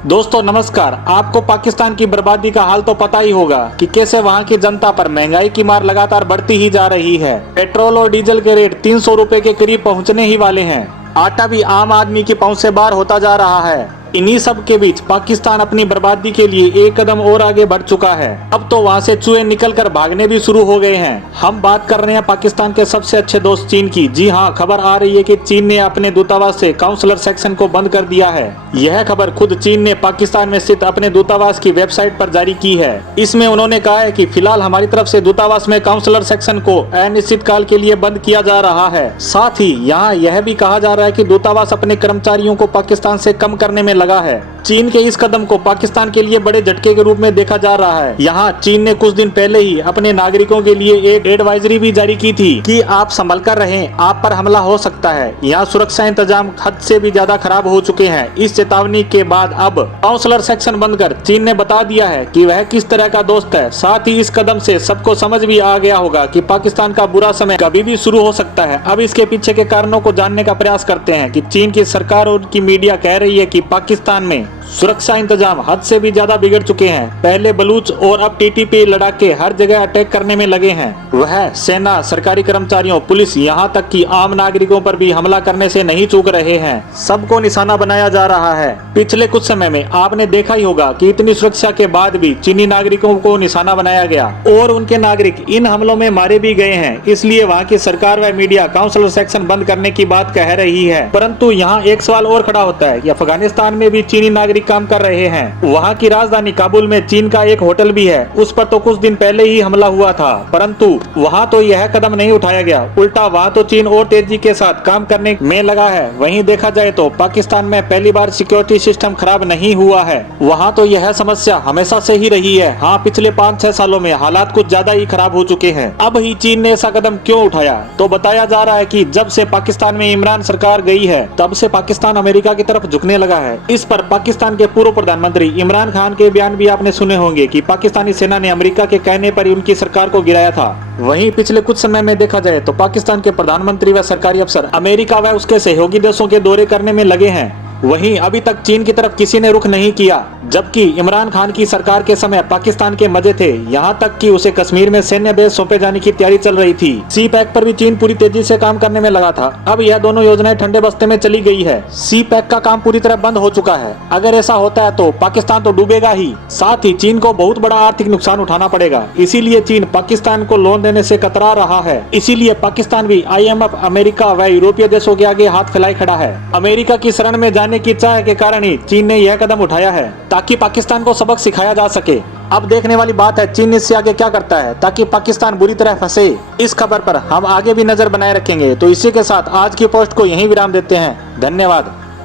दोस्तों नमस्कार। आपको पाकिस्तान की बर्बादी का हाल तो पता ही होगा कि कैसे वहां की जनता पर महंगाई की मार लगातार बढ़ती ही जा रही है। पेट्रोल और डीजल के रेट 300 रुपए के करीब पहुंचने ही वाले हैं। आटा भी आम आदमी की पहुंच से बाहर होता जा रहा है। इन्हीं सब के बीच पाकिस्तान अपनी बर्बादी के लिए एक कदम और आगे बढ़ चुका है। अब तो वहां से चूहे निकलकर भागने भी शुरू हो गए हैं। हम बात कर रहे हैं पाकिस्तान के सबसे अच्छे दोस्त चीन की। जी हां, खबर आ रही है कि चीन ने अपने दूतावास से काउंसलर सेक्शन को बंद कर दिया है। यह खबर खुद चीन ने पाकिस्तान में स्थित अपने दूतावास की वेबसाइट पर जारी की है। इसमें उन्होंने कहा है कि फिलहाल हमारी तरफ से दूतावास में काउंसलर सेक्शन को अनिश्चित काल के लिए बंद किया जा रहा है। साथ ही यहाँ यह भी कहा जा रहा है कि दूतावास अपने कर्मचारियों को पाकिस्तान से कम करने में लगा है। चीन के इस कदम को पाकिस्तान के लिए बड़े झटके के रूप में देखा जा रहा है। यहाँ चीन ने कुछ दिन पहले ही अपने नागरिकों के लिए एक एडवाइजरी भी जारी की थी कि आप संभल कर रहें, आप पर हमला हो सकता है। यहाँ सुरक्षा इंतजाम हद से भी ज्यादा खराब हो चुके हैं। इस चेतावनी के बाद अब काउंसलर सेक्शन बंद कर चीन ने बता दिया है कि वह किस तरह का दोस्त है। साथ ही इस कदम से सबको समझ भी आ गया होगा कि पाकिस्तान का बुरा समय कभी भी शुरू हो सकता है। अब इसके पीछे के कारणों को जानने का प्रयास करते हैं कि चीन की सरकार और उनकी मीडिया कह रही है कि पाकिस्तान में सुरक्षा इंतजाम हद से भी ज्यादा बिगड़ चुके हैं। पहले बलूच और अब टीटीपी लड़ाके हर जगह अटैक करने में लगे हैं। वह सेना, सरकारी कर्मचारियों, पुलिस, यहाँ तक कि आम नागरिकों पर भी हमला करने से नहीं चूक रहे हैं। सबको निशाना बनाया जा रहा है। पिछले कुछ समय में आपने देखा ही होगा कि इतनी सुरक्षा के बाद भी चीनी नागरिकों को निशाना बनाया गया और उनके नागरिक इन हमलों में मारे भी गए हैं। इसलिए वहाँ की सरकार व मीडिया काउंसलर सेक्शन बंद करने की बात कह रही है। परंतु यहाँ एक सवाल और खड़ा होता है कि अफगानिस्तान में भी चीनी नागरिक काम कर रहे हैं। वहाँ की राजधानी काबुल में चीन का एक होटल भी है। उस पर तो कुछ दिन पहले ही हमला हुआ था, परंतु वहाँ तो यह कदम नहीं उठाया गया। उल्टा वहाँ तो चीन और तेजी के साथ काम करने में लगा है। वहीं देखा जाए तो पाकिस्तान में पहली बार सिक्योरिटी सिस्टम खराब नहीं हुआ है। वहाँ तो यह समस्या हमेशा से ही रही है। हाँ, पिछले 5-6 सालों में हालात कुछ ज्यादा ही खराब हो चुके हैं। अब ही चीन ने ऐसा कदम क्यों उठाया? तो बताया जा रहा है कि जब से पाकिस्तान में इमरान सरकार गई है तब से पाकिस्तान अमेरिका की तरफ झुकने लगा है। इस पर पाकिस्तान के पूर्व प्रधानमंत्री इमरान खान के बयान भी आपने सुने होंगे कि पाकिस्तानी सेना ने अमेरिका के कहने पर ही उनकी सरकार को गिराया था। वहीं पिछले कुछ समय में देखा जाए तो पाकिस्तान के प्रधानमंत्री व सरकारी अफसर अमेरिका व उसके सहयोगी देशों के दौरे करने में लगे हैं। वहीं अभी तक चीन की तरफ किसी ने रुख नहीं किया, जबकि इमरान खान की सरकार के समय पाकिस्तान के मजे थे। यहाँ तक कि उसे कश्मीर में सैन्य बेस सौंपे जाने की तैयारी चल रही थी। सी पैक पर भी चीन पूरी तेजी से काम करने में लगा था। अब यह दोनों योजनाएं ठंडे बस्ते में चली गई है। सी पैक का काम पूरी तरह बंद हो चुका है। अगर ऐसा होता है तो पाकिस्तान तो डूबेगा ही, साथ ही चीन को बहुत बड़ा आर्थिक नुकसान उठाना पड़ेगा। इसीलिए चीन पाकिस्तान को लोन देने से कतरा रहा है। इसीलिए पाकिस्तान भी IMF, अमेरिका व यूरोपीय देशों के आगे हाथ फैलाए खड़ा है। अमेरिका की शरण में जाने की चाह के कारण ही चीन ने यह कदम उठाया है ताकि पाकिस्तान को सबक सिखाया जा सके। अब देखने वाली बात है चीन इससे आगे क्या करता है ताकि पाकिस्तान बुरी तरह फंसे। इस खबर पर हम आगे भी नजर बनाए रखेंगे। तो इसी के साथ आज की पोस्ट को यहीं विराम देते हैं। धन्यवाद।